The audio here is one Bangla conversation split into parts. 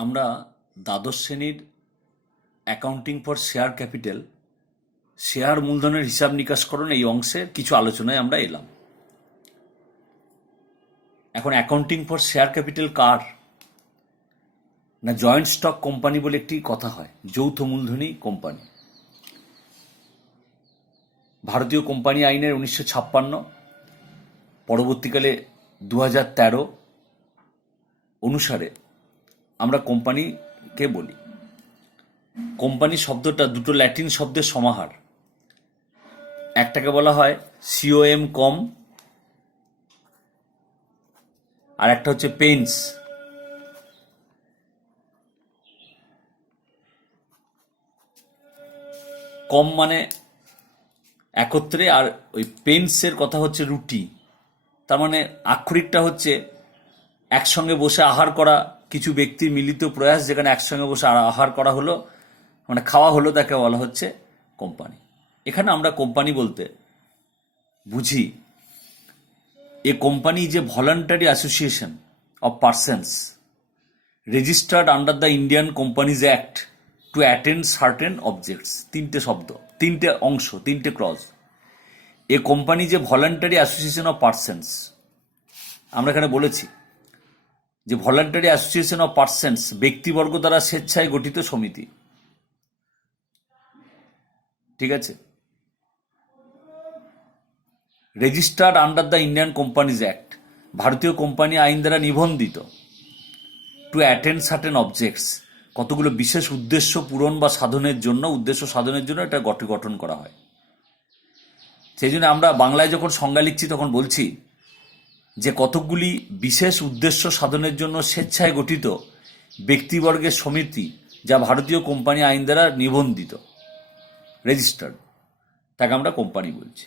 আমরা দ্বাদশ শ্রেণীর accounting for share capital share মূলধনের হিসাব নিকাশকরণ এই অংশের কিছু আলোচনায় আমরা এলাম। এখন অ্যাকাউন্টিং ফর শেয়ার ক্যাপিটাল কার না, জয়েন্ট স্টক কোম্পানি বলে একটি কথা হয়, যৌথ মূলধনী কোম্পানি। ভারতীয় কোম্পানি আইনের 1956, পরবর্তীকালে 2013 অনুসারে আমরা কোম্পানিকে বলি। কোম্পানি শব্দটা দুটো ল্যাটিন শব্দের সমাহার। একটাকে বলা হয় সিওএম কম, আর একটা হচ্ছে পেন্স। কম মানে একত্রে, আর ওই পেন্সের কথা হচ্ছে রুটি। তার মানে আক্ষরিকটা হচ্ছে একসঙ্গে বসে আহার করা, কিছু ব্যক্তির মিলিত প্রয়াস যেখানে একসঙ্গে বসে আহার করা হলো, মানে খাওয়া হলো, তাকে বলা হচ্ছে কোম্পানি। এখানে আমরা কোম্পানি বলতে বুঝি এ কোম্পানি যে voluntary association of persons registered under the Indian Companies Act to attend certain objects. তিনটে শব্দ, তিনটে অংশ, তিনটে ক্লজ। এ কোম্পানি যে ভলান্টারি অ্যাসোসিয়েশন অফ পার্সনস, আমরা এখানে বলেছি যে ভলান্টারি অ্যাসোসিয়েশন অফ পার্সনস ব্যক্তিবর্গ দ্বারা স্বেচ্ছায় গঠিত সমিতি। ঠিক আছে, registered under the Indian Companies act, ভারতীয় কোম্পানি আইন দ্বারা নিবন্ধিত। টু অ্যাটেন্ড সার্টেন অবজেক্টস, কতগুলো বিশেষ উদ্দেশ্য পূরণ বা সাধনের জন্য, উদ্দেশ্য সাধনের জন্য এটা গঠন করা হয়। সেই জন্য আমরা বাংলায় যখন সংজ্ঞা লিখছি তখন বলছি যে কতকগুলি বিশেষ উদ্দেশ্য সাধনের জন্য স্বেচ্ছায় গঠিত ব্যক্তিবর্গের সমিতি যা ভারতীয় কোম্পানি আইন দ্বারা নিবন্ধিত, রেজিস্টার্ড, তাকে আমরা কোম্পানি বলছি।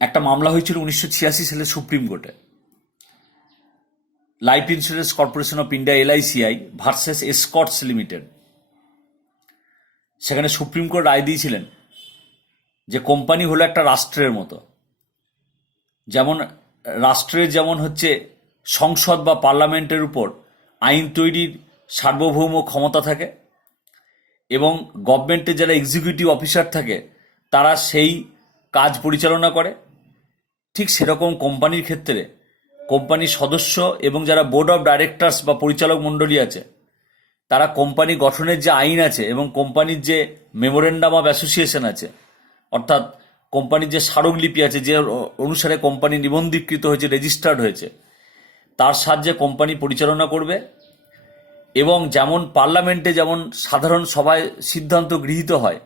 একটা মামলা হয়েছিল 1986 সালে সুপ্রিম কোর্টে, life insurance corporation of India LICI versus Escorts limited. সেখানে সুপ্রিম কোর্ট রায় দিয়েছিলেন যে কোম্পানি হলো একটা রাষ্ট্রের মতো। যেমন রাষ্ট্রের যেমন হচ্ছে সংসদ বা পার্লামেন্টের উপর আইন তৈরির সার্বভৌম ক্ষমতা থাকে এবং গভর্নমেন্টের যারা এক্সিকিউটিভ অফিসার থাকে তারা সেই কাজ পরিচালনা করে, ঠিক সেরকম কোম্পানির ক্ষেত্রে কোম্পানির সদস্য এবং যারা বোর্ড অফ ডাইরেক্টরস বা পরিচালক মণ্ডলী আছে তারা কোম্পানি গঠনের যে আইন আছে এবং কোম্পানির যে মেমোরেন্ডাম অফ অ্যাসোসিয়েশন আছে, অর্থাৎ কোম্পানির যে স্মারকলিপি আছে যে অনুসারে কোম্পানি নিবন্ধীকৃত হয়েছে, রেজিস্টার্ড হয়েছে, তার সাহায্যে কোম্পানি পরিচালনা করবে। এবং যেমন পার্লামেন্টে যেমন সাধারণ সভায় সিদ্ধান্ত গৃহীত হয়,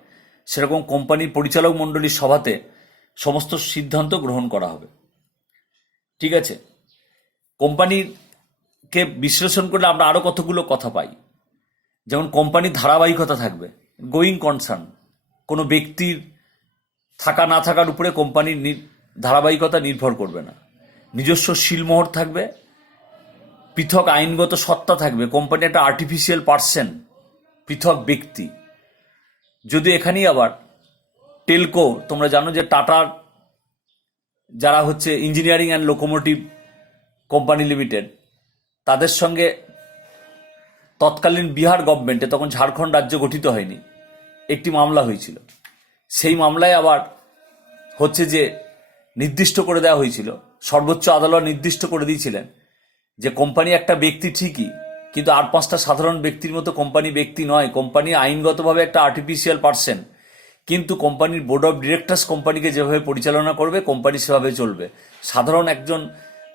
সেরকম কোম্পানির পরিচালক মণ্ডলীর সভাতে সমস্ত সিদ্ধান্ত গ্রহণ করা হবে। ঠিক আছে, কোম্পানিকে বিশ্লেষণ করলে আমরা আরও কতগুলো কথা পাই। যেমন কোম্পানির ধারাবাহিকতা থাকবে, গোয়িং কনসার্ন, কোনো ব্যক্তির থাকা না থাকার উপরে কোম্পানির ধারাবাহিকতা নির্ভর করবে না। নিজস্ব শিলমোহর থাকবে, পৃথক আইনগত সত্তা থাকবে, কোম্পানি একটা আর্টিফিশিয়াল পার্সন, পৃথক ব্যক্তি। যদি এখানেই আবার টেলকো, তোমরা জানো যে টাটার যারা হচ্ছে engineering and locomotive company limited, তাদের সঙ্গে তৎকালীন বিহার গভর্নমেন্টে, তখন ঝাড়খণ্ড রাজ্য গঠিত হয়নি, একটি মামলা হয়েছিল। সেই মামলায় আবার হচ্ছে যে নির্দিষ্ট করে দেওয়া হয়েছিল, সর্বোচ্চ আদালত নির্দিষ্ট করে দিয়েছিলেন যে কোম্পানি একটা ব্যক্তি ঠিকই, কিন্তু আর পাঁচটা সাধারণ ব্যক্তির মতো কোম্পানি ব্যক্তি নয়। কোম্পানি আইনগতভাবে একটা আর্টিফিশিয়াল পার্সন, কিন্তু কোম্পানির বোর্ড অফ ডিরেক্টরস কোম্পানিকে যেভাবে পরিচালনা করবে কোম্পানি সেভাবে চলবে। সাধারণ একজন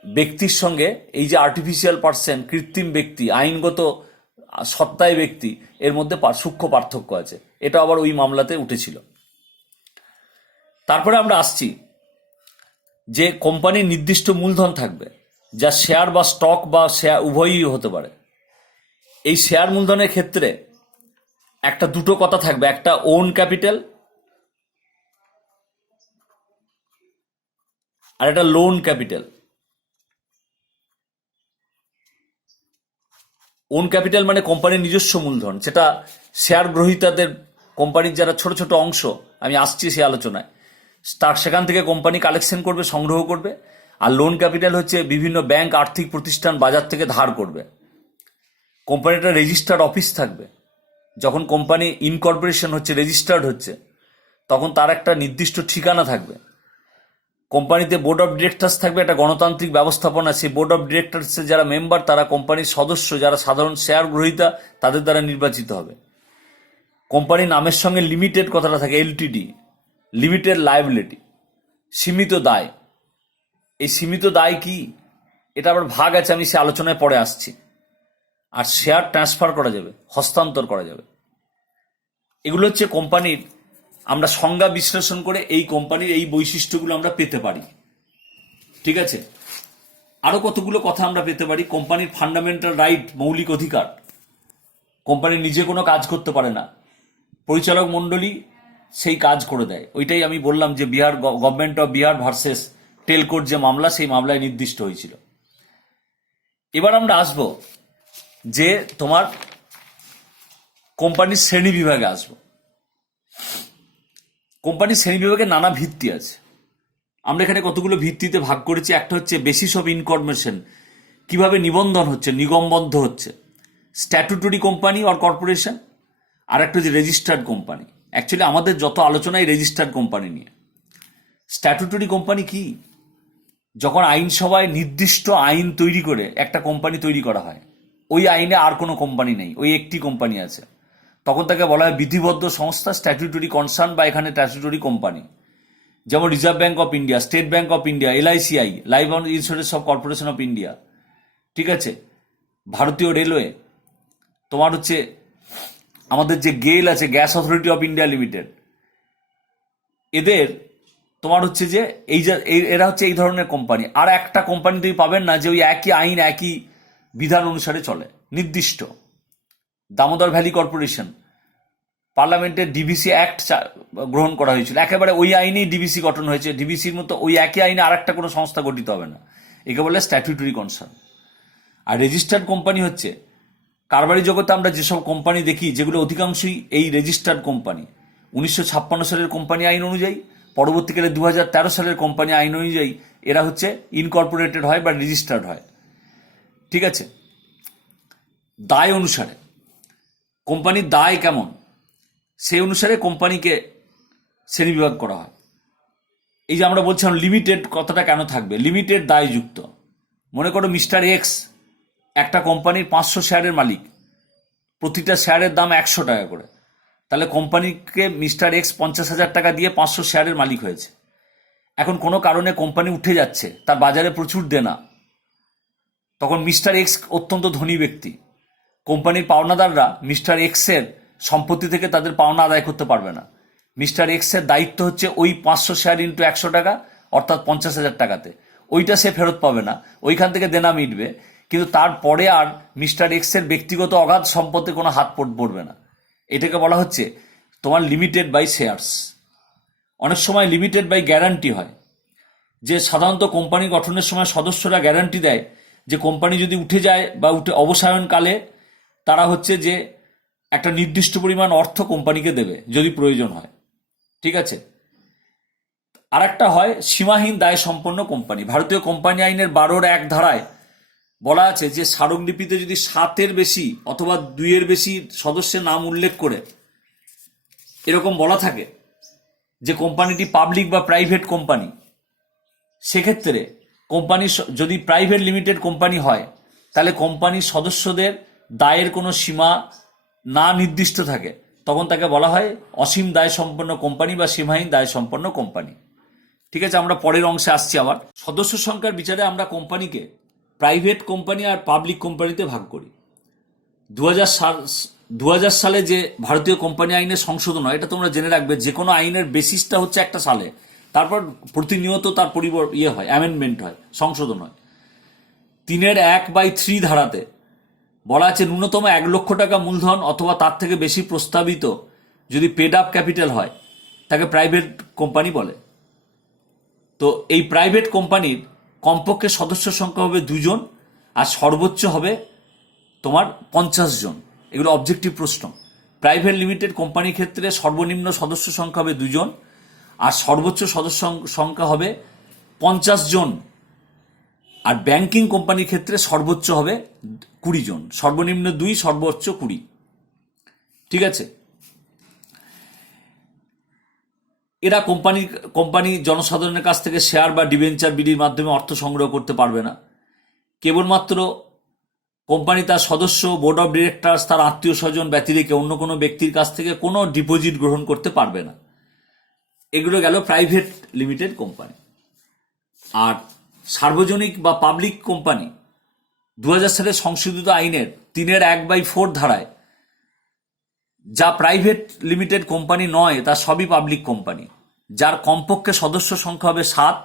ব্যক্তির সঙ্গে এই যে আর্টিফিশিয়াল পার্সন, কৃত্রিম ব্যক্তি, আইনগত সত্তায় ব্যক্তি, এর মধ্যে সূক্ষ্ম পার্থক্য আছে। এটা আবার ওই মামলাতে উঠেছিল। তারপরে আমরা আসছি যে কোম্পানির নির্দিষ্ট মূলধন থাকবে, যা শেয়ার বা স্টক বা শেয়ার উভয়ই হতে পারে। এই শেয়ার মূলধনের ক্ষেত্রে একটা দুটো কথা থাকবে, একটা ওন ক্যাপিটাল আর একটা লোন ক্যাপিটাল। ওন ক্যাপিটাল মানে কোম্পানির নিজস্ব মূলধন, সেটা শেয়ার গ্রহীতাদের, কোম্পানির যারা ছোট ছোট অংশ, আমি আসছি সে আলোচনায়, সেখান থেকে কোম্পানি কালেকশন করবে, সংগ্রহ করবে। আর লোন ক্যাপিটাল হচ্ছে বিভিন্ন ব্যাংক, আর্থিক প্রতিষ্ঠান বাজার থেকে ধার করবে। কোম্পানির একটা রেজিস্টার্ড অফিস থাকবে। যখন কোম্পানি ইনকর্পোরেশন হচ্ছে, রেজিস্টার্ড হচ্ছে, তখন তার একটা নির্দিষ্ট ঠিকানা থাকবে। কোম্পানিতে বোর্ড অফ ডিরেক্টরস থাকবে, একটা গণতান্ত্রিক ব্যবস্থাপনা। সেই বোর্ড অফ ডিরেক্টরসের যারা মেম্বার, তারা কোম্পানির সদস্য, যারা সাধারণ শেয়ার গ্রহীতা, তাদের দ্বারা নির্বাচিত হবে। কোম্পানির নামের সঙ্গে লিমিটেড কথাটা থাকে, এলটিডি, লিমিটেড লায়াবিলিটি, সীমিত দায়। এই সীমিত দায় কি, এটা আবার ভাগ আছে, আমি সে আলোচনায় পরে আসছি। আর শেয়ার ট্রান্সফার করা যাবে, হস্তান্তর করা যাবে। এগুলো হচ্ছে কোম্পানির, আমরা সংজ্ঞা বিশ্লেষণ করে এই কোম্পানির এই বৈশিষ্ট্যগুলো আমরা পেতে পারি। ঠিক আছে, আরো কতগুলো কথা আমরা পেতে পারি। কোম্পানির ফান্ডামেন্টাল রাইট, মৌলিক অধিকার। কোম্পানি নিজে কোনো কাজ করতে পারে না, পরিচালক মণ্ডলী সেই কাজ করে দেয়। ওইটাই আমি বললাম যে Bihar, government of Bihar versus টেলকোর যে মামলা, সেই মামলায় নির্দিষ্ট হয়েছিল। এবার আমরা আসব যে তোমার কোম্পানির শ্রেণী বিভাগে আসব। কোম্পানির শ্রেণী বিভাগে নানা ভিত্তি আছে। আমরা এখানে কতগুলো ভিত্তিতে ভাগ করেছি। একটা হচ্ছে বেসিস অফ ইনকর্পোরেশন, কিভাবে নিবন্ধন হচ্ছে, নিগমবদ্ধ হচ্ছে, স্ট্যাটুটরি কোম্পানি অর কর্পোরেশন। আর একটা হচ্ছে রেজিস্টার্ড কোম্পানি। অ্যাকচুয়ালি আমাদের যত আলোচনাই রেজিস্টার্ড কোম্পানি নিয়ে। স্ট্যাটুটরি কোম্পানি কি, যখন আইনসভায় নির্দিষ্ট আইন তৈরি করে একটা কোম্পানি তৈরি করা হয়, ওই আইনে আর কোনো কোম্পানি নেই, ওই একটি কোম্পানি আছে, তখন তাকে বলা হয় বিধিবদ্ধ সংস্থা, স্ট্যাটুটরি কনসার্ন, বা এখানে স্ট্যাটুটরি কোম্পানি। যেমন reserve bank of India, state bank of India, LICI, life insurance of corporation of India. ঠিক আছে, ভারতীয় রেলওয়ে, তোমার হচ্ছে আমাদের যে গেল আছে, gas authority of India limited, এদের তোমার হচ্ছে যে এরা হচ্ছে এই ধরনের কোম্পানি। আর একটা কোম্পানি তুমি পাবেন না যে ওই একই আইন, একই বিধান অনুসারে চলে, নির্দিষ্ট। দামোদর ভ্যালি কর্পোরেশন, পার্লামেন্টের ডিভিসি অ্যাক্ট গ্রহণ করা হয়েছিল, একেবারে ওই আইনেই ডিভিসি গঠন হয়েছে, ডিভিসির মতো ওই একই আইনে আর একটা কোনো সংস্থা গঠিত হবে না, একে বলে স্ট্যাটুটরি কনসার্ন। আর রেজিস্টার্ড কোম্পানি হচ্ছে, কারবারি জগতে আমরা যেসব কোম্পানি দেখি, যেগুলো অধিকাংশই এই রেজিস্টার্ড কোম্পানি, 1956 সালের কোম্পানি আইন অনুযায়ী, পরবর্তীকালে 2013 সালের কোম্পানি আইন অনুযায়ী এরা হচ্ছে ইনকর্পোরেটেড হয় বা রেজিস্টার্ড হয়। ঠিক আছে, দায় অনুসারে কোম্পানির দায় কেমন, সেই অনুসারে কোম্পানিকে শ্রেণীবিভাগ করা হয়। এই যে আমরা বলছিলাম লিমিটেড কথাটা কেন থাকবে, লিমিটেড দায়যুক্ত। মনে করো মিস্টার এক্স একটা কোম্পানির 500 শেয়ারের মালিক, প্রতিটা শেয়ারের দাম 100 টাকা করে। তাহলে কোম্পানিকে মিস্টার এক্স 50,000 টাকা দিয়ে 500 শেয়ারের মালিক হয়েছে। এখন কোনো কারণে কোম্পানি উঠে যাচ্ছে, তার বাজারে প্রচুর দেনা, তখন মিস্টার এক্স অত্যন্ত ধনী ব্যক্তি, কোম্পানির পাওনাদাররা মিস্টার এক্সের সম্পত্তি থেকে তাদের পাওনা আদায় করতে পারবে না। মিস্টার এক্সের দায়িত্ব হচ্ছে ওই 500 শেয়ার ইন্টু 100 টাকা, অর্থাৎ 50,000 টাকাতে, ওইটা সে ফেরত পাবে না, ওইখান থেকে দেনা মিটবে, কিন্তু তারপরে আর মিস্টার এক্সের ব্যক্তিগত অগাধ সম্পত্তি কোনো হাত পড়বে না। এটাকে বলা হচ্ছে তোমার লিমিটেড বাই শেয়ার্স। অনেক সময় লিমিটেড বাই গ্যারান্টি হয়, যে সাধারণত কোম্পানি গঠনের সময় সদস্যরা গ্যারান্টি দেয় যে কোম্পানি যদি উঠে যায় বা অবসায়নকালে তারা হচ্ছে যে একটা নির্দিষ্ট পরিমাণ অর্থ কোম্পানিকে দেবে যদি প্রয়োজন হয়। ঠিক আছে, আর একটা হয় সীমাহীন দায় সম্পন্ন কোম্পানি। ভারতীয় কোম্পানি আইনের 12(1) ধারায় বলা আছে যে স্মারকলিপিতে যদি 7-এর বেশি অথবা 2-এর বেশি সদস্যের নাম উল্লেখ করে এরকম বলা থাকে যে কোম্পানিটি পাবলিক বা প্রাইভেট কোম্পানি, সেক্ষেত্রে কোম্পানি যদি প্রাইভেট লিমিটেড কোম্পানি হয়, তাহলে কোম্পানির সদস্যদের দায়ের কোনো সীমা না নির্দিষ্ট থাকে, তখন তাকে বলা হয় অসীম দায় সম্পন্ন কোম্পানি বা সীমাহীন দায় সম্পন্ন কোম্পানি। ঠিক আছে, আমরা পরের অংশে আসছি। আবার সদস্য সংখ্যার বিচারে আমরা কোম্পানিকে প্রাইভেট কোম্পানি আর পাবলিক কোম্পানিতে ভাগ করি। 2000 সালে যে ভারতীয় কোম্পানি আইনের সংশোধন হয়, এটা তোমরা জেনে রাখবে, যে কোনো আইনের বেসিসটা হচ্ছে একটা সালে, তারপর প্রতিনিয়ত তার হয়, অ্যামেন্ডমেন্ট হয়, সংশোধন হয়। 3(1)(3) ধারাতে বলা আছে ন্যূনতম 1 লক্ষ টাকা মূলধন অথবা তার থেকে বেশি প্রস্তাবিত যদি পেড আপ ক্যাপিটাল হয়, তাকে প্রাইভেট কোম্পানি বলে। তো এই প্রাইভেট কোম্পানির কমপক্ষে সদস্য সংখ্যা হবে 2 জন, আর সর্বোচ্চ হবে তোমার 50 জন। এগুলো অবজেক্টিভ প্রশ্ন। প্রাইভেট লিমিটেড কোম্পানির ক্ষেত্রে সর্বনিম্ন সদস্য সংখ্যা হবে 2 জন, আর সর্বোচ্চ সদস্য সংখ্যা হবে 50 জন। আর ব্যাংকিং কোম্পানির ক্ষেত্রে সর্বোচ্চ হবে 20 জন, সর্বনিম্ন 2, সর্বোচ্চ 20। ঠিক আছে, এরা কোম্পানি জনসাধারণের কাছ থেকে শেয়ার বা ডিবেঞ্চার বিলির মাধ্যমে অর্থ সংগ্রহ করতে পারবে না। কেবলমাত্র কোম্পানি তার সদস্য, বোর্ড অফ ডিরেক্টরস, তার আত্মীয় স্বজন ব্যতি রেখে অন্য কোনো ব্যক্তির কাছ থেকে কোনো ডিপোজিট গ্রহণ করতে পারবে না। এগুলো গেল প্রাইভেট লিমিটেড কোম্পানি। আর সার্বজনিক বা পাবলিক কোম্পানি 2000 সালে সংশোধিত আইনের 3(1/4) ধারায় যা প্রাইভেট লিমিটেড কোম্পানি নয় তা সবই পাবলিক কোম্পানি, যার কমপক্ষে সদস্য সংখ্যা হবে 7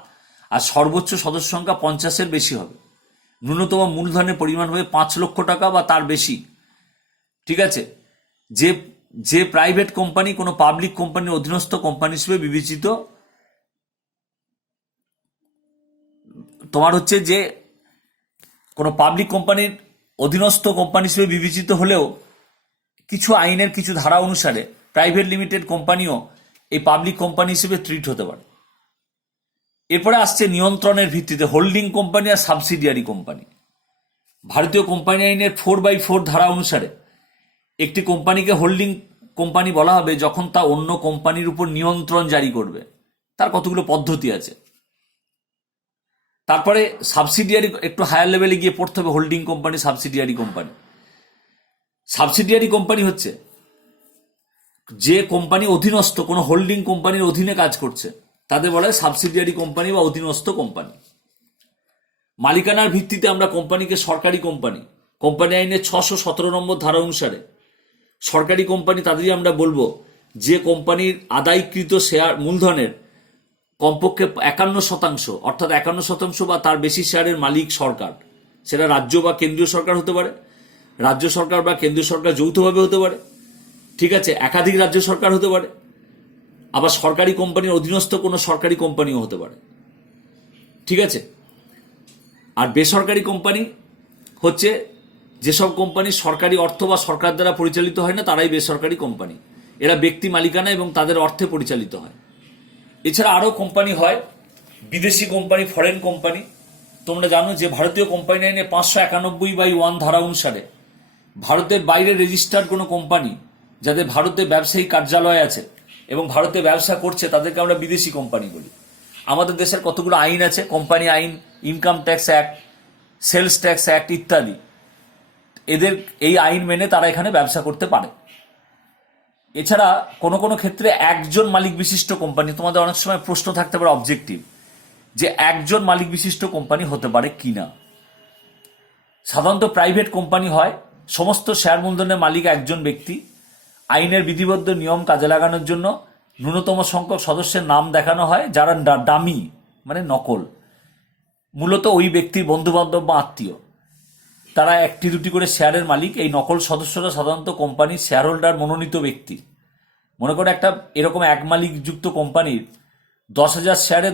আর সর্বোচ্চ সদস্য সংখ্যা 50-এর বেশি হবে। ন্যূনতম মূলধনের পরিমাণ হবে 5 লক্ষ টাকা বা তার বেশি। ঠিক আছে, যে প্রাইভেট কোম্পানি কোনো পাবলিক কোম্পানির অধীনস্থ কোম্পানি হিসেবে বিবেচিত, তোমার হচ্ছে যে কোনো পাবলিক কোম্পানির অধীনস্থ কোম্পানি হিসেবে বিবেচিত হলেও কিছু আইনের কিছু ধারা অনুসারে প্রাইভেট লিমিটেড কোম্পানিও এই পাবলিক কোম্পানি হিসেবে ট্রিট হতে পারে। এরপরে আসছে নিয়ন্ত্রণের ভিত্তিতে হোল্ডিং কোম্পানি আর সাবসিডিয়ারি কোম্পানি। ভারতীয় কোম্পানি আইনের 4/4 ধারা অনুসারে একটি কোম্পানিকে হোল্ডিং কোম্পানি বলা হবে যখন তা অন্য কোম্পানির উপর নিয়ন্ত্রণ জারি করবে। তার কতগুলো পদ্ধতি আছে। তারপরে সাবসিডিয়ারি, একটু হায়ার লেভেলে গিয়ে পড়তে হবে holding company, subsidiary company. Subsidiary company হচ্ছে যে কোম্পানি অধীনস্থ কোনো হোল্ডিং কোম্পানির অধীনে কাজ করছে, তাদের বলা হয় সাবসিডিয়ারি কোম্পানি বা অধীনস্থ কোম্পানি। মালিকানার ভিত্তিতে আমরা কোম্পানিকে সরকারি কোম্পানি আইনের 617 নম্বর ধারা অনুসারে সরকারি কোম্পানি তাদেরই আমরা বলবো যে কোম্পানির আদায়কৃত শেয়ার মূলধনের কমপক্ষে 51%, অর্থাৎ 51% বা তার বেশি শেয়ারের মালিক সরকার। সেটা রাজ্য বা কেন্দ্রীয় সরকার হতে পারে, রাজ্য সরকার বা কেন্দ্রীয় সরকার যৌথভাবে হতে পারে। ঠিক আছে, একাধিক রাজ্য সরকার হতে পারে, আবার সরকারি কোম্পানির অধীনস্থ কোনো সরকারি কোম্পানিও হতে পারে। ঠিক আছে, আর বেসরকারি কোম্পানি হচ্ছে যেসব কোম্পানি সরকারি অর্থ বা সরকার দ্বারা পরিচালিত হয় না, তারাই বেসরকারি কোম্পানি। এরা ব্যক্তি মালিকানা এবং তাদের অর্থে পরিচালিত হয়। এছাড়া আরও কোম্পানি হয় বিদেশি কোম্পানি, ফরেন কোম্পানি। তোমরা জানো যে ভারতীয় কোম্পানি আইনে 591/1 ধারা অনুসারে ভারতের বাইরে রেজিস্টার্ড কোনো কোম্পানি যাদের ভারতে ব্যবসায়িক কার্যালয় আছে এবং ভারতে ব্যবসা করছে, তাদেরকে আমরা বিদেশি কোম্পানি বলি। আমাদের দেশের কতগুলো আইন আছে, কোম্পানি আইন, income tax act, sales tax act ইত্যাদি। এদের এই আইন মেনে তারা এখানে ব্যবসা করতে পারে। এছাড়া কোনো কোনো ক্ষেত্রে একজন মালিক বিশিষ্ট কোম্পানি, তোমাদের অনেক সময় প্রশ্ন থাকতে পারে অবজেক্টিভ, যে একজন মালিক বিশিষ্ট কোম্পানি হতে পারে কিনা। সাধারণত প্রাইভেট কোম্পানি হয় সমস্ত শেয়ার মূলধনের মালিক একজন ব্যক্তি। আইনের বিধিবদ্ধ নিয়ম কাজে লাগানোর জন্য ন্যূনতম সংখ্যক সদস্যের নাম দেখানো হয়, যারা ডামি মানে নকল, মূলত ওই ব্যক্তির বন্ধুবান্ধব বা আত্মীয়। তারা 1-2টি করে শেয়ারের মালিক। এই নকল সদস্যরা সাধারণত কোম্পানির শেয়ার হোল্ডার মনোনীত ব্যক্তি। মনে করে একটা এরকম এক মালিক যুক্ত কোম্পানির 10,000 শেয়ারে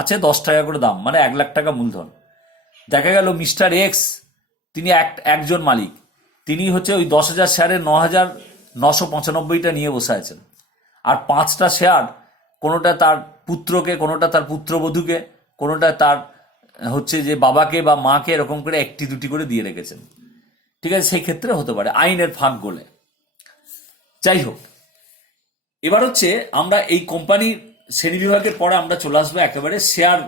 আছে 10 টাকা করে দাম, মানে 1 লাখ টাকা মূলধন। দেখা গেল মিস্টার এক্স, তিনি একজন মালিক, তিনি হচ্ছে ওই 10,000 শেয়ারে 9,995টা নিয়ে বসে আছেন। আর 5টা শেয়ার কোনোটা তার পুত্রকে, কোনোটা তার পুত্রবধূকে, কোনোটা তার হচ্ছে যে বাবাকে বা মাকে, এরকম করে 1-2টি করে দিয়ে রেখেছেন। ঠিক আছে, সেই ক্ষেত্রে হতে পারে আইনের ফাঁক গলে। যাই হোক, এবার হচ্ছে আমরা এই কোম্পানির শ্রেণীবিভাগের পরে আমরা চলে আসবো একেবারে শেয়ার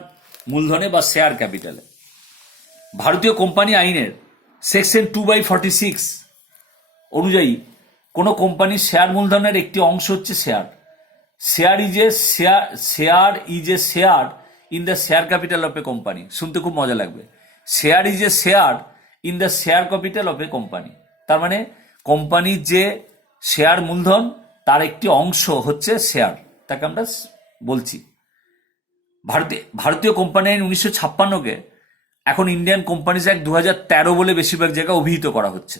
মূলধনে বা শেয়ার ক্যাপিটালে। ভারতীয় কোম্পানি আইনের সেকশন 2/46 অনুযায়ী কোনো কোম্পানির শেয়ার মূলধনের একটি অংশ হচ্ছে share. Share is a share in the share capital of a company. শুনতে খুব মজা লাগবে। Share is a share in the share capital of a company. তার মানে কোম্পানির যে শেয়ার মূলধন তার একটি অংশ হচ্ছে শেয়ার, তাকে আমরা বলছি। ভারতীয় কোম্পানি আইন 1956-কে এখন ইন্ডিয়ান কোম্পানিজ অ্যাক্ট 2013 বলে বেশিরভাগ জায়গায় অভিহিত করা হচ্ছে।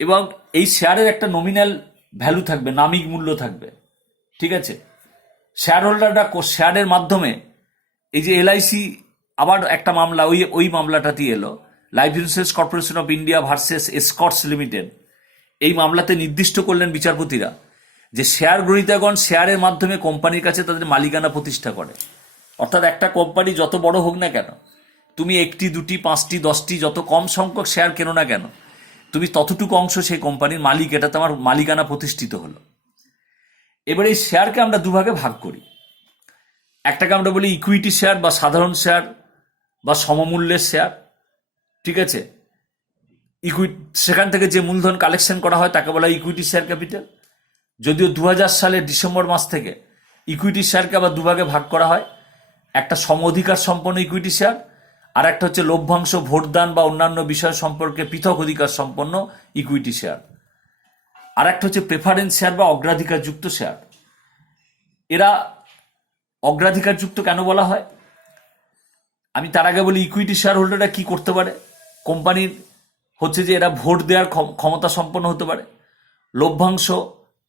এবং এই শেয়ারের একটা নমিনাল ভ্যালু থাকবে, নামিক মূল্য থাকবে। ঠিক আছে, শেয়ার হোল্ডাররা শেয়ারের মাধ্যমে এই যে এলআইসি, আবার একটা মামলা ওই মামলাটাতেই এলো, life insurance corporation of India versus Escorts limited. এই মামলাতে নির্দিষ্ট করলেন বিচারপতিরা যে শেয়ার গ্রহীতাগণ শেয়ারের মাধ্যমে কোম্পানির কাছে তাদের মালিকানা প্রতিষ্ঠা করে। অর্থাৎ একটা কোম্পানি যত বড় হোক না কেন, তুমি একটি, দুটি, পাঁচটি, 10টি যত কম সংখ্যক শেয়ার কেনো না কেন, তুমি ততটুকু অংশ সেই কোম্পানির মালিক, এটা তোমার মালিকানা প্রতিষ্ঠিত হলো। এবার এই শেয়ারকে আমরা দুভাগে ভাগ করি। একটাকে আমরা বলি ইকুইটি শেয়ার বা সাধারণ শেয়ার বা সমমূল্যের শেয়ার, ঠিক আছে। সেখান থেকে যে মূলধন কালেকশন করা হয় তাকে বলা হয় ইকুইটি শেয়ার ক্যাপিটাল। যদিও 2000 সালের ডিসেম্বর মাস থেকে ইকুইটি শেয়ারকে আবার দুভাগে ভাগ করা হয়, একটা সম অধিকার সম্পন্ন ইকুইটি শেয়ার, আর একটা হচ্ছে লভ্যাংশ, ভোটদান বা অন্যান্য বিষয় সম্পর্কে পৃথক অধিকার সম্পন্ন ইকুইটি শেয়ার, আর একটা হচ্ছে প্রেফারেন্স শেয়ার বা অগ্রাধিকারযুক্ত শেয়ার। এরা অগ্রাধিকারযুক্ত কেন বলা হয়, আমি তার আগে বলি ইকুইটি শেয়ার হোল্ডাররা কি করতে পারে। কোম্পানির হচ্ছে যে এরা ভোট দেওয়ার ক্ষমতা সম্পন্ন হতে পারে, লভ্যাংশ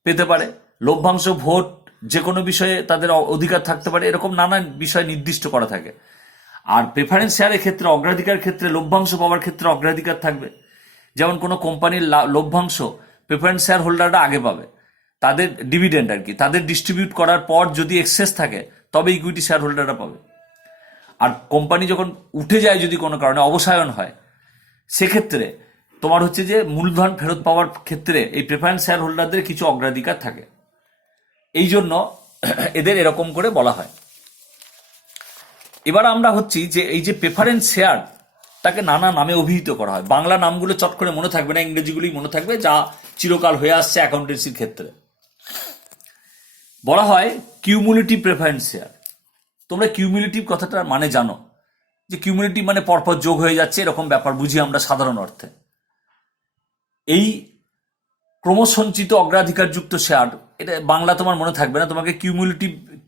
পেতে পারে, লভ্যাংশ, ভোট, যে কোনো বিষয়ে তাদের অধিকার থাকতে পারে, এরকম নানান বিষয় নির্দিষ্ট করা থাকে। আর প্রেফারেন্স শেয়ারের ক্ষেত্রে, অগ্রাধিকার ক্ষেত্রে, লভ্যাংশ পাওয়ার ক্ষেত্রে অগ্রাধিকার থাকবে। যেমন কোনো কোম্পানির লভ্যাংশ প্রেফারেন্স শেয়ার হোল্ডাররা আগে পাবে, তাদের ডিভিডেন্ড আর কি, তাদের ডিস্ট্রিবিউট করার পর যদি এক্সেস থাকে তবে ইকুইটি শেয়ার হোল্ডাররা পাবে। আর কোম্পানি যখন উঠে যায়, যদি কোনো কারণে অবসায়ন হয়, সেক্ষেত্রে তোমার হচ্ছে যে মূলধন ফেরত পাওয়ার ক্ষেত্রে এই প্রেফারেন্স শেয়ার হোল্ডারদের কিছু অগ্রাধিকার থাকে। এই জন্য এদের এরকম করে বলা হয়। এবার আমরা হচ্ছি যে এই যে প্রেফারেন্স শেয়ার, তাকে নানা নামে অভিহিত করা হয়। বাংলা নামগুলো চট করে মনে থাকবে না, ইংরেজিগুলোই মনে থাকবে, যা চিরকাল হয়ে আসছে অ্যাকাউন্টেন্সির ক্ষেত্রে। বলা হয় কিউমুলেটিভ প্রেফারেন্স শেয়ার। তোমরা কিউমুলেটিভ কথাটার মানে জানো, যে কিউমুলেটিভ মানে পরপর যোগ হয়ে যাচ্ছে, এরকম ব্যাপার বুঝি আমরা সাধারণ অর্থে। এই ক্রমসঞ্চিত অগ্রাধিকারযুক্ত শেয়ার, এটা বাংলা তোমার মনে থাকবে না, তোমাকে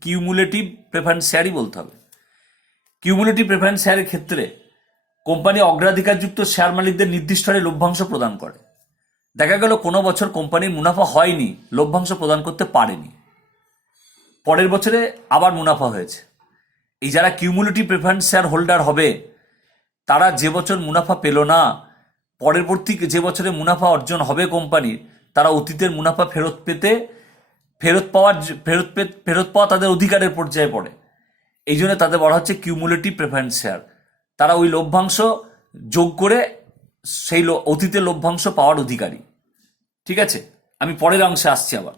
কিউমুলেটিভ প্রেফারেন্স শেয়ারই বলতে হবে। কিউমুলেটিভ প্রেফারেন্স শেয়ারের ক্ষেত্রে কোম্পানি অগ্রাধিকারযুক্ত শেয়ার মালিকদের নির্দিষ্ট হারে লভ্যাংশ প্রদান করে। দেখা গেল কোনো বছর কোম্পানির মুনাফা হয়নি, লভ্যাংশ প্রদান করতে পারেনি, পরের বছরে আবার মুনাফা হয়েছে। এই যারা কিউমুলেটিভ প্রেফারেন্স শেয়ার হোল্ডার হবে, তারা যে বছর মুনাফা পেল না, পরবর্তী যে বছরে মুনাফা অর্জন হবে কোম্পানির, তারা অতীতের মুনাফা ফেরত পাওয়া তাদের অধিকারের পর্যায়ে পড়ে। এই জন্য তাদের বলা হচ্ছে কিউমুলেটিভ প্রেফারেন্স শেয়ার। তারা ওই লভ্যাংশ যোগ করে সেই অতীতের লভ্যাংশ পাওয়ার অধিকারী। ঠিক আছে, আমি পরের অংশে আসছি আবার।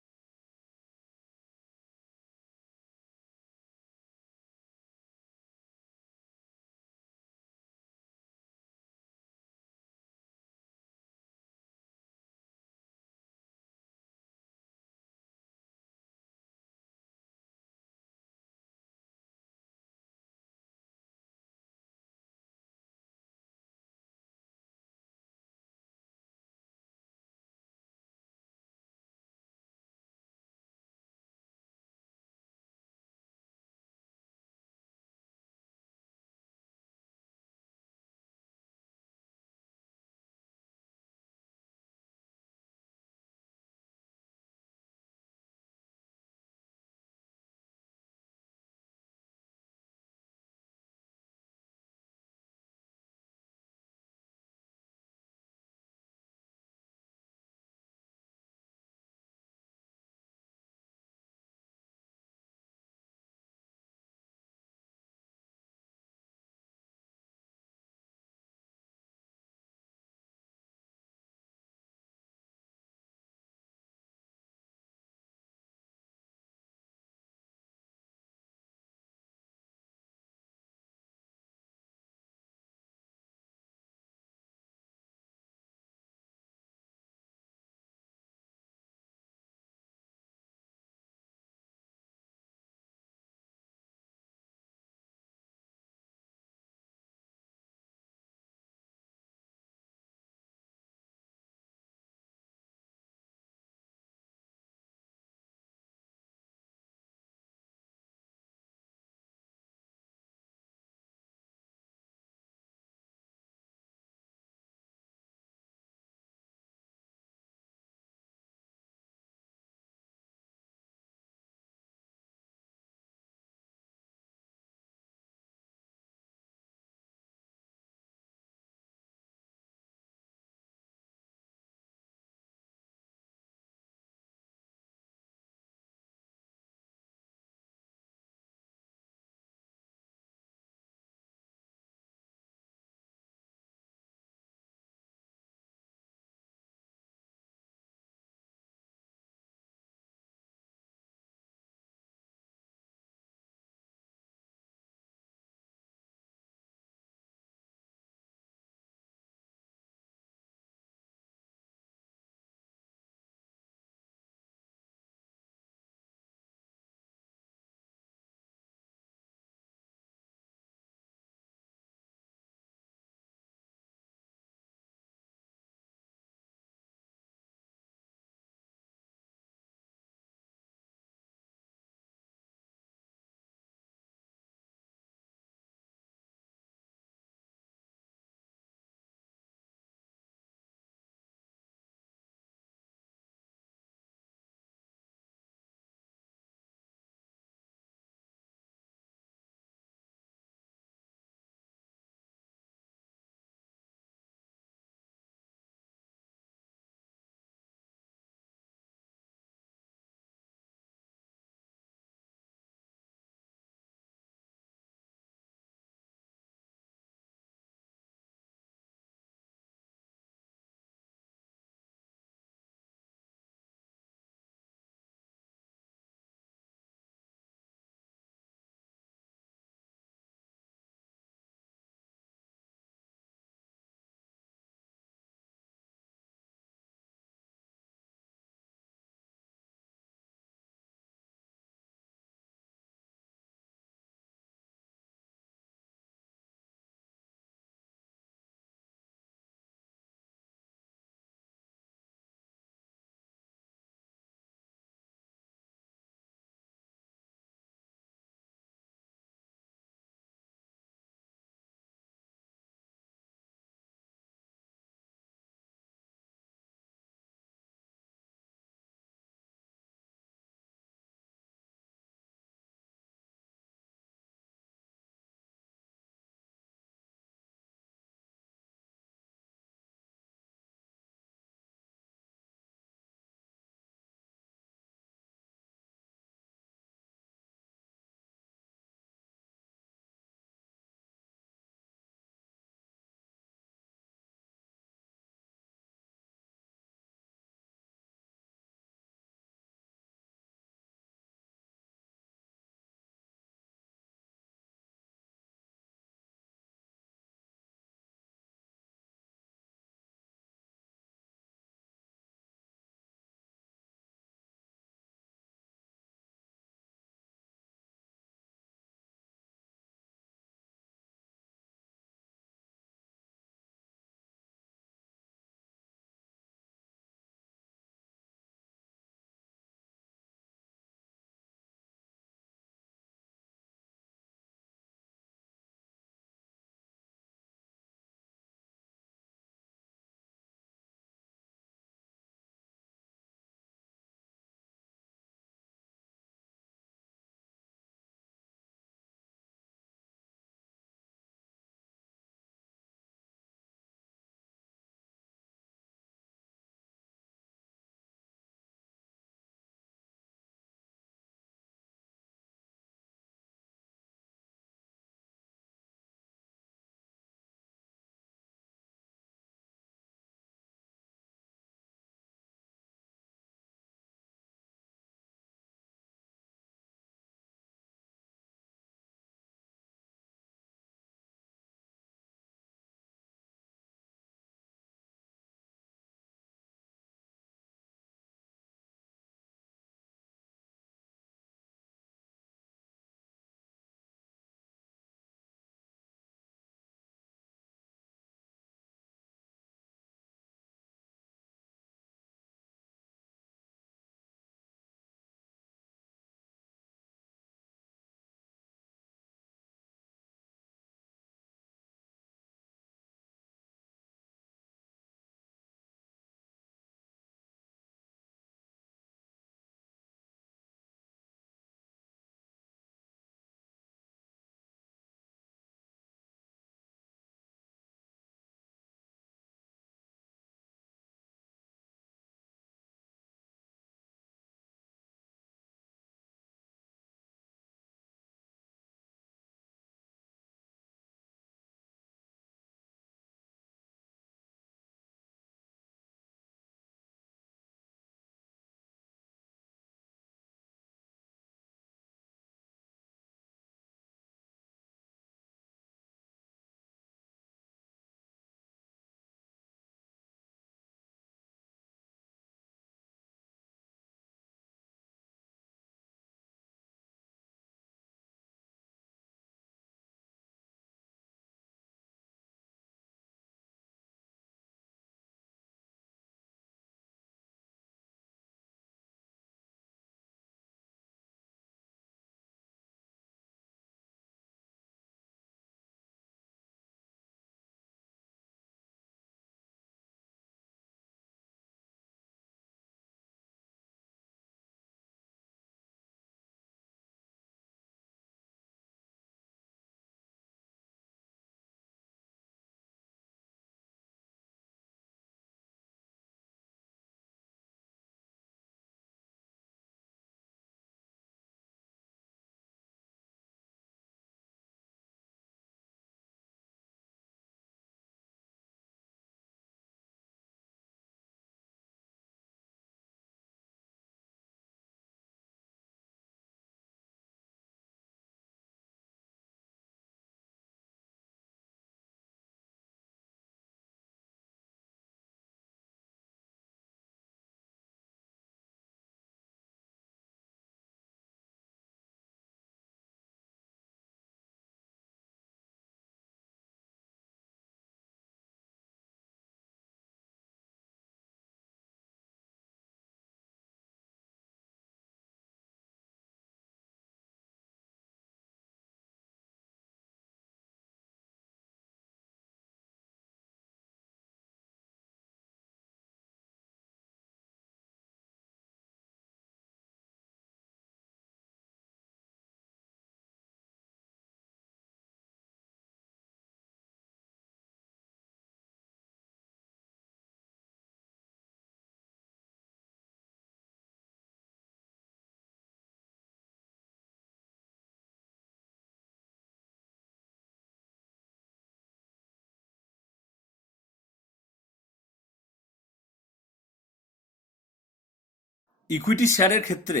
ইকুইটি শেয়ারের ক্ষেত্রে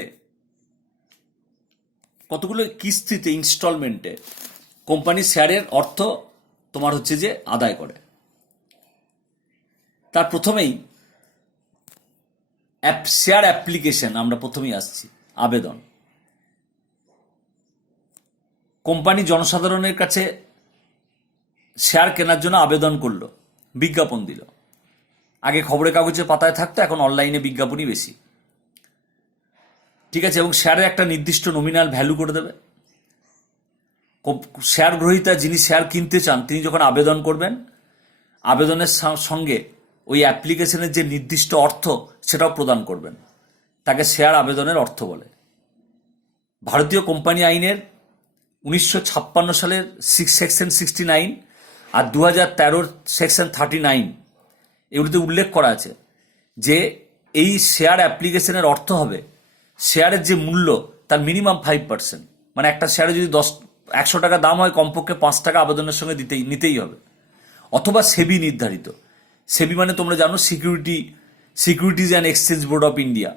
কতগুলো কিস্তিতে ইনস্টলমেন্টে কোম্পানির শেয়ারের অর্থ তোমার হচ্ছে যে আদায় করে। তার প্রথমেই শেয়ার অ্যাপ্লিকেশন, আমরা প্রথমেই আসছি আবেদন। কোম্পানি জনসাধারণের কাছে শেয়ার কেনার জন্য আবেদন করলো, বিজ্ঞাপন দিল। আগে খবরের কাগজে পাতায় থাকতো, এখন অনলাইনে বিজ্ঞাপনই বেশি, ঠিক আছে। এবং শেয়ারের একটা নির্দিষ্ট নমিনাল ভ্যালু করে দেবে। শেয়ার গ্রহীতা যিনি শেয়ার কিনতে চান তিনি যখন আবেদন করবেন, আবেদনের সঙ্গে ওই অ্যাপ্লিকেশনের যে নির্দিষ্ট অর্থ সেটাও প্রদান করবেন, তাকে শেয়ার আবেদনের অর্থ বলে। ভারতীয় কোম্পানি আইনের 1956 সালের সেকশন 69 আর 2013 সেকশন 39 এগুলিতে উল্লেখ করা আছে যে এই শেয়ার অ্যাপ্লিকেশনের অর্থ হবে শেয়ারের যে মূল্য তার মিনিমাম 5%। মানে একটা শেয়ারে যদি 100 টাকা দাম হয়, কমপক্ষে 5 টাকা আবেদনের সঙ্গে নিতেই হবে। অথবা সেবি নির্ধারিত, সেবি মানে তোমরা জানো securities and exchange board of India,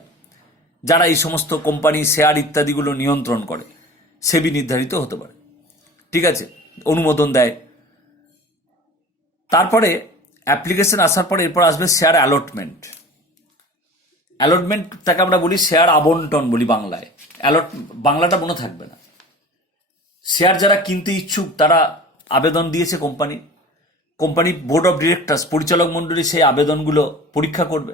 যারা এই সমস্ত কোম্পানি শেয়ার ইত্যাদিগুলো নিয়ন্ত্রণ করে, সেবি নির্ধারিত হতে পারে, ঠিক আছে, অনুমোদন দেয়। তারপরে অ্যাপ্লিকেশন আসার পরে এরপর আসবে শেয়ার অ্যালটমেন্ট। অ্যালটমেন্টটাকে আমরা বলি শেয়ার আবন্টন বলি বাংলায়। বাংলাটা মনে থাকবে না। শেয়ার যারা কিনতে ইচ্ছুক তারা আবেদন দিয়েছে কোম্পানির বোর্ড অফ ডিরেক্টরস, পরিচালক মণ্ডলী সেই আবেদনগুলো পরীক্ষা করবে।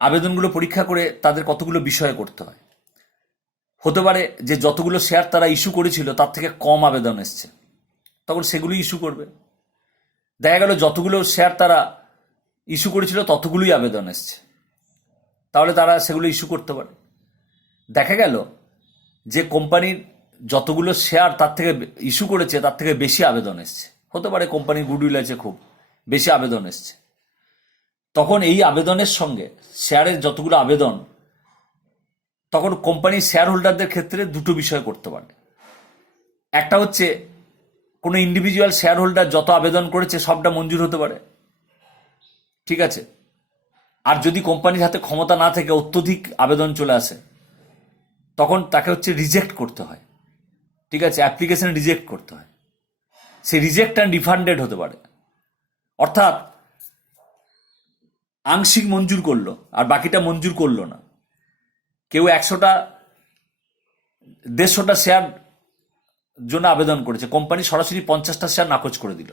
আবেদনগুলো পরীক্ষা করে তাদের কতগুলো বিষয় করতে হয়। হতে পারে যে যতগুলো শেয়ার তারা ইস্যু করেছিল তার থেকে কম আবেদন এসছে, তখন সেগুলি ইস্যু করবে। দেখা গেল যতগুলো শেয়ার তারা ইস্যু করেছিল ততগুলোই আবেদন এসছে, তাহলে তারা সেগুলো ইস্যু করতে পারে। দেখা গেল যে কোম্পানির যতগুলো শেয়ার তার থেকে ইস্যু করেছে তার থেকে বেশি আবেদন এসছে, হতে পারে কোম্পানির গুডউইল আছে, খুব বেশি আবেদন এসছে, তখন এই আবেদনের সঙ্গে শেয়ারের যতগুলো আবেদন, তখন কোম্পানির শেয়ার হোল্ডারদের ক্ষেত্রে দুটো বিষয় করতে পারে। একটা হচ্ছে কোনো ইন্ডিভিজুয়াল শেয়ার হোল্ডার যত আবেদন করেছে সবটা মঞ্জুর হতে পারে, ঠিক আছে। আর যদি কোম্পানির হাতে ক্ষমতা না থেকে অত্যধিক আবেদন চলে আসে, তখন তাকে হচ্ছে রিজেক্ট করতে হয়, ঠিক আছে, অ্যাপ্লিকেশন রিজেক্ট করতে হয়। সে রিজেক্ট অ্যান্ড রিফান্ডেড হতে পারে। অর্থাৎ আংশিক মঞ্জুর করলো আর বাকিটা মঞ্জুর করলো না। কেউ 150টা শেয়ার জন্য আবেদন করেছে, কোম্পানি সরাসরি 50টা শেয়ার নাকচ করে দিল,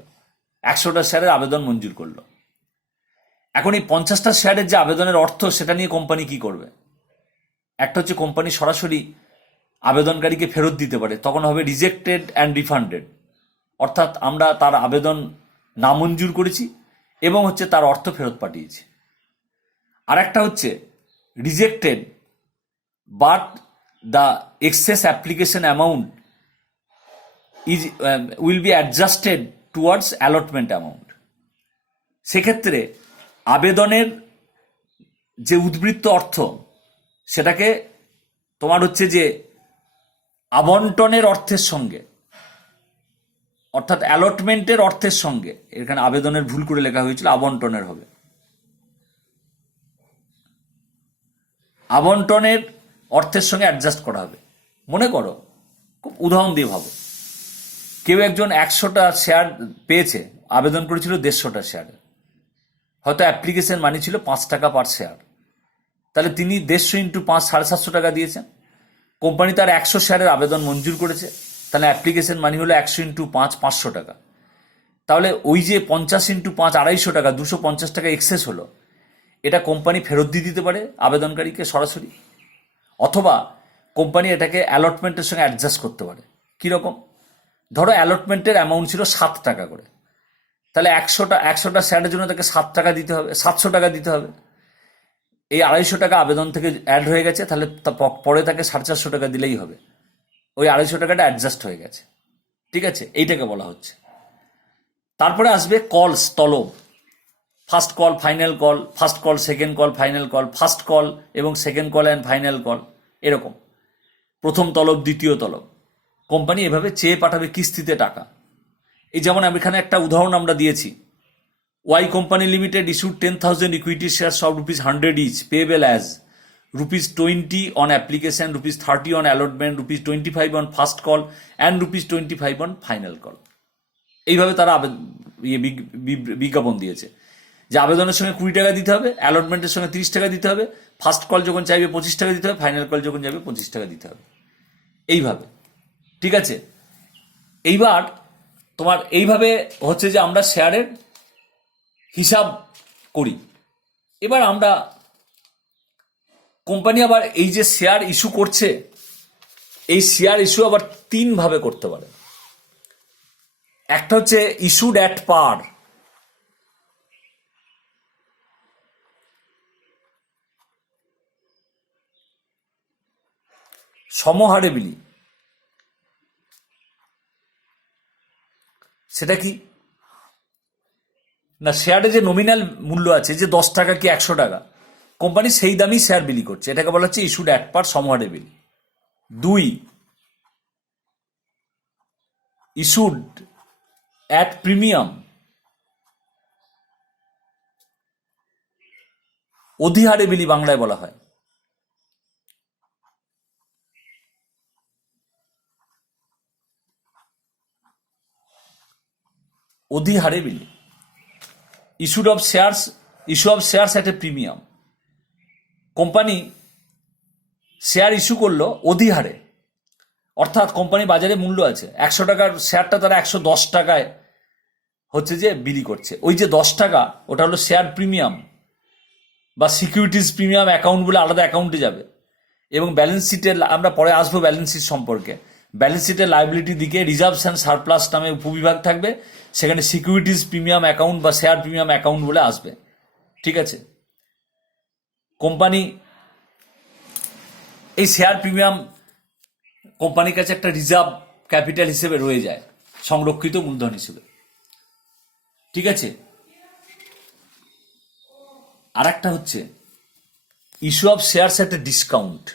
100টা শেয়ারের আবেদন মঞ্জুর করলো। এখন এই 50টা শেয়ারের যে আবেদনের অর্থ সেটা নিয়ে কোম্পানি কি করবে? একটা হচ্ছে কোম্পানি সরাসরি আবেদনকারীকে ফেরত দিতে পারে, তখন হবে রিজেক্টেড অ্যান্ড রিফান্ডেড, অর্থাৎ আমরা তার আবেদন নামঞ্জুর করেছি এবং হচ্ছে তার অর্থ ফেরত পাঠিয়েছি। আর একটা হচ্ছে rejected but the excess application amount will be adjusted towards allotment amount. সেক্ষেত্রে আবেদনের যে উদ্বৃত্ত অর্থ সেটাকে তোমার হচ্ছে যে আবন্টনের অর্থের সঙ্গে, অর্থাৎ অ্যালটমেন্টের অর্থের সঙ্গে, এখানে আবেদনের ভুল করে লেখা হয়েছিল, আবন্টনের হবে, আবন্টনের অর্থের সঙ্গে অ্যাডজাস্ট করা হবে। মনে করো, খুব উদাহরণ দিয়ে ভাবো, কেউ একজন 100টা শেয়ার পেয়েছে, আবেদন করেছিল 150টা শেয়ার, হয়তো অ্যাপ্লিকেশন মানি ছিল 5 টাকা পার শেয়ার, তাহলে তিনি 150 ইন্টু 5 750 টাকা দিয়েছেন। কোম্পানি তার 100 শেয়ারের আবেদন মঞ্জুর করেছে, তাহলে অ্যাপ্লিকেশন মানি হলো 100 ইন্টু 5 500 টাকা। তাহলে ওই যে 50 ইন্টু 5 250 টাকা, 250 টাকা এক্সেস হলো, এটা কোম্পানি ফেরত দিয়ে দিতে পারে আবেদনকারীকে সরাসরি, অথবা কোম্পানি এটাকে অ্যালটমেন্টের সঙ্গে অ্যাডজাস্ট করতে পারে। কীরকম? ধরো অ্যালটমেন্টের অ্যামাউন্ট ছিল 7 টাকা করে, তাহলে 100টা শেয়ারের জন্য তাকে 7 টাকা দিতে হবে, 700 টাকা দিতে হবে। এই 250 টাকা আবেদন থেকে অ্যাড হয়ে গেছে, তাহলে পরে তাকে 450 টাকা দিলেই হবে, ওই 250 টাকাটা অ্যাডজাস্ট হয়ে গেছে, ঠিক আছে, এইটাকে বলা হচ্ছে। তারপরে আসবে কলস, তলব, first call, final call, first call, second call, final call, first call এবং second call and final call, এরকম প্রথম তলব, দ্বিতীয় তলব। কোম্পানি এভাবে চেয়ে পাঠাবে কিস্তিতে টাকা। এই যেমন এখানে একটা উদাহরণ আমরা দিয়েছি, Y company limited issued 10,000 equity shares of ₹100 each payable as ₹20 on application, ₹30 on allotment, ₹25 on first call and ₹25 on final call। এইভাবে তারা বিজ্ঞাপন দিয়েছে যে আবেদনের সঙ্গে ₹20 দিতে হবে, অ্যালটমেন্টের সঙ্গে ₹30 দিতে হবে, ফার্স্ট কল যখন চাইবে ₹25 দিতে হবে, ফাইনাল কল যখন চাইবে ₹25 দিতে হবে, এইভাবে। ঠিক আছে, এইবার তোমার এইভাবে হচ্ছে যে আমরা শেয়ারের হিসাব করি। এবার আমরা কোম্পানি আবার এই যে শেয়ার ইস্যু করছে, এই শেয়ার ইস্যু আবার 3 ভাবে করতে পারে। একটা হচ্ছে ইস্যুড অ্যাট পার, সমহারে বিলি। সেটা কি না, শেয়ারে যে নমিনাল মূল্য আছে যে $10 কি $100, কোম্পানি সেই দামই শেয়ার বিলি করছে, এটাকে বলা হচ্ছে ইস্যুড অ্যাট পার, সমহারে বিলি। 2, ইস্যুড অ্যাট প্রিমিয়াম, অধিহারে বিলি বাংলায় বলা হয়। অধিহারে বিলি। Issue of shares at a premium, company share issue করলো অধিহারে, অর্থাৎ কোম্পানি বাজারে মূল্য আছে $100, শেয়ারটা তারা $110 হচ্ছে যে বিলি করছে। ওই যে $10 ওটা হলো শেয়ার প্রিমিয়াম বা সিকিউরিটিজ প্রিমিয়াম অ্যাকাউন্ট বলে আলাদা অ্যাকাউন্টে যাবে। এবং ব্যালেন্স শিটে, আমরা পরে আসবো ব্যালেন্স শিট সম্পর্কে, ব্যালেন্স শিটের লাইবিলিটির দিকে রিজার্ভস অ্যান্ড সারপ্লাস নামে উপবিভাগ থাকবে, সেখানে সিকিউরিটিজ প্রিমিয়াম অ্যাকাউন্ট বা শেয়ার প্রিমিয়াম অ্যাকাউন্ট বলে আসবে। ঠিক আছে, কোম্পানি এই শেয়ার প্রিমিয়াম কোম্পানির কাছে একটা রিজার্ভ ক্যাপিটাল হিসেবে রয়ে যায়, সংরক্ষিত মূলধন হিসেবে। ঠিক আছে, আর একটা হচ্ছে issue of shares at a discount.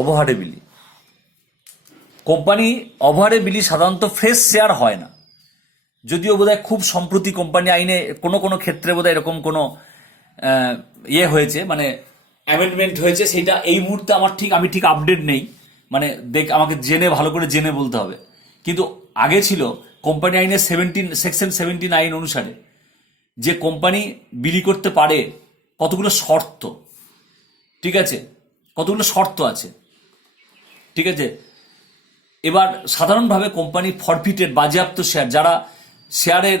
অবহারে বিলি, কোম্পানি অবহারে বিলি সাধারণত ফ্রেশ শেয়ার হয় না, যদিও বোধহয় খুব সম্প্রতি কোম্পানি আইনে কোনো ক্ষেত্রে বোধহয় এরকম কোনো ইয়ে হয়েছে, মানে অ্যামেন্ডমেন্ট হয়েছে, সেটা এই মুহূর্তে আমি ঠিক আপডেট নেই, মানে আমাকে ভালো করে জেনে বলতে হবে। কিন্তু আগে ছিল কোম্পানি আইনের সেকশন 79 অনুসারে যে কোম্পানি বিলি করতে পারে কতগুলো শর্ত। ঠিক আছে, কতগুলো শর্ত আছে। ঠিক আছে, এবার সাধারণভাবে কোম্পানি ফরফিটেড, বাজেয়াপ্ত শেয়ার, যারা শেয়ারের